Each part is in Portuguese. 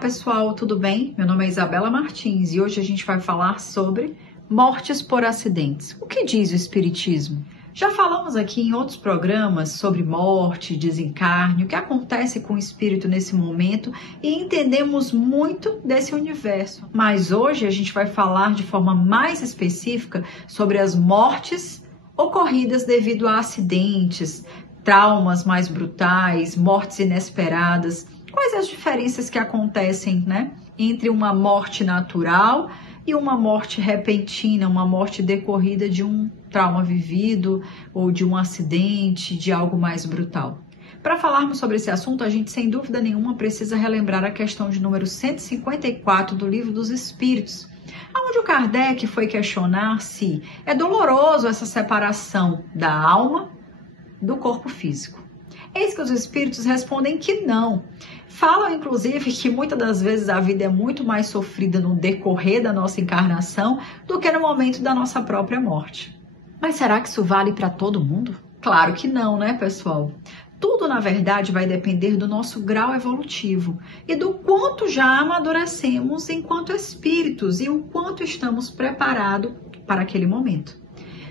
pessoal, tudo bem? Meu nome é Isabela Martins e hoje a gente vai falar sobre mortes por acidentes. O que diz o Espiritismo? Já falamos aqui em outros programas sobre morte, desencarne, o que acontece com o espírito nesse momento e entendemos muito desse universo. Mas hoje a gente vai falar de forma mais específica sobre as mortes ocorridas devido a acidentes, traumas mais brutais, mortes inesperadas. Quais as diferenças que acontecem, entre uma morte natural e uma morte repentina, uma morte decorrida de um trauma vivido ou de um acidente, de algo mais brutal? Para falarmos sobre esse assunto, a gente sem dúvida nenhuma precisa relembrar a questão de número 154 do Livro dos Espíritos, onde o Kardec foi questionar se é doloroso essa separação da alma do corpo físico. Eis que os espíritos respondem que não. Falam, inclusive, que muitas das vezes a vida é muito mais sofrida no decorrer da nossa encarnação do que no momento da nossa própria morte. Mas será que isso vale para todo mundo? Claro que não, né, pessoal? Tudo, na verdade, vai depender do nosso grau evolutivo e do quanto já amadurecemos enquanto espíritos e o quanto estamos preparados para aquele momento.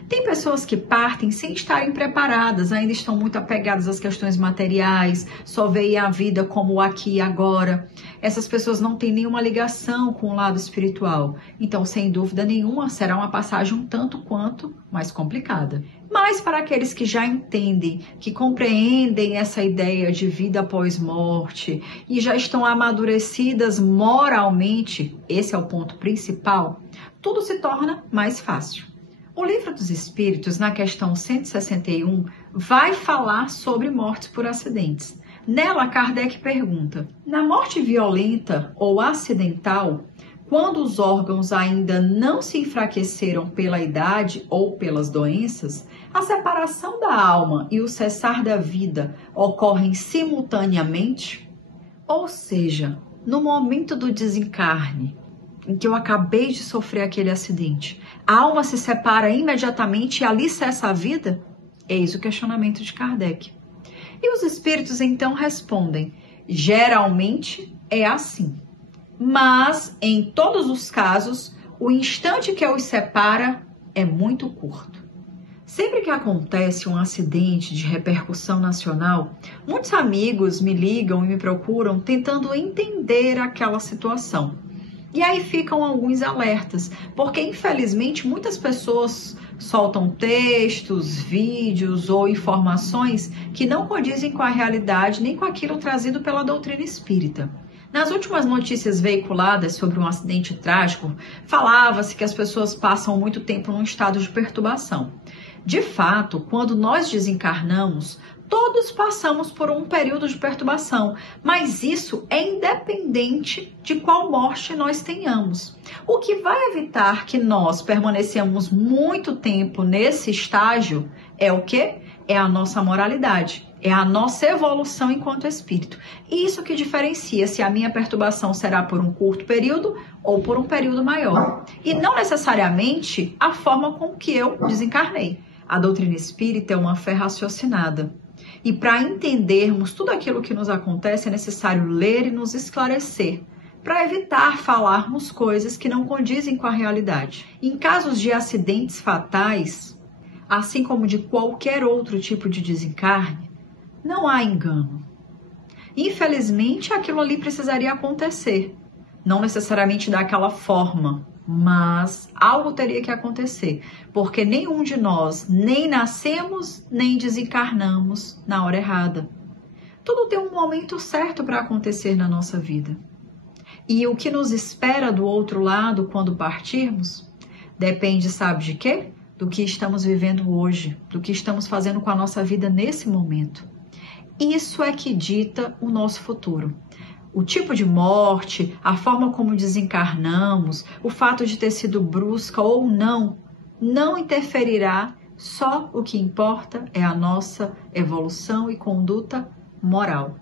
Tem pessoas que partem sem estarem preparadas, ainda estão muito apegadas às questões materiais, só veem a vida como o aqui e agora. Essas pessoas não têm nenhuma ligação com o lado espiritual. Então, sem dúvida nenhuma, será uma passagem um tanto quanto mais complicada. Mas para aqueles que já entendem, que compreendem essa ideia de vida após morte e já estão amadurecidas moralmente, esse é o ponto principal, tudo se torna mais fácil. O Livro dos Espíritos, na questão 161, vai falar sobre mortes por acidentes. Nela, Kardec pergunta: na morte violenta ou acidental, quando os órgãos ainda não se enfraqueceram pela idade ou pelas doenças, a separação da alma e o cessar da vida ocorrem simultaneamente? Ou seja, no momento do desencarne, em que eu acabei de sofrer aquele acidente, a alma se separa imediatamente e ali cessa a vida? Eis o questionamento de Kardec. E os espíritos então respondem: geralmente é assim. Mas, em todos os casos, o instante que os separa é muito curto. Sempre que acontece um acidente de repercussão nacional, muitos amigos me ligam e me procuram tentando entender aquela situação. E aí ficam alguns alertas, porque infelizmente muitas pessoas soltam textos, vídeos ou informações que não condizem com a realidade nem com aquilo trazido pela doutrina espírita. Nas últimas notícias veiculadas sobre um acidente trágico, falava-se que as pessoas passam muito tempo num estado de perturbação. De fato, quando nós desencarnamos, todos passamos por um período de perturbação, mas isso é independente de qual morte nós tenhamos. O que vai evitar que nós permanecemos muito tempo nesse estágio é o quê? É a nossa moralidade, é a nossa evolução enquanto espírito. Isso que diferencia se a minha perturbação será por um curto período ou por um período maior. E não necessariamente a forma com que eu desencarnei. A doutrina espírita é uma fé raciocinada. E para entendermos tudo aquilo que nos acontece, é necessário ler e nos esclarecer, para evitar falarmos coisas que não condizem com a realidade. Em casos de acidentes fatais, assim como de qualquer outro tipo de desencarne, não há engano. Infelizmente, aquilo ali precisaria acontecer. Não necessariamente daquela forma, mas algo teria que acontecer, porque nenhum de nós nem nascemos, nem desencarnamos na hora errada. Tudo tem um momento certo para acontecer na nossa vida. E o que nos espera do outro lado quando partirmos, depende, sabe de quê? Do que estamos vivendo hoje, do que estamos fazendo com a nossa vida nesse momento. Isso é que dita o nosso futuro. O tipo de morte, a forma como desencarnamos, o fato de ter sido brusca ou não interferirá. Só o que importa é a nossa evolução e conduta moral.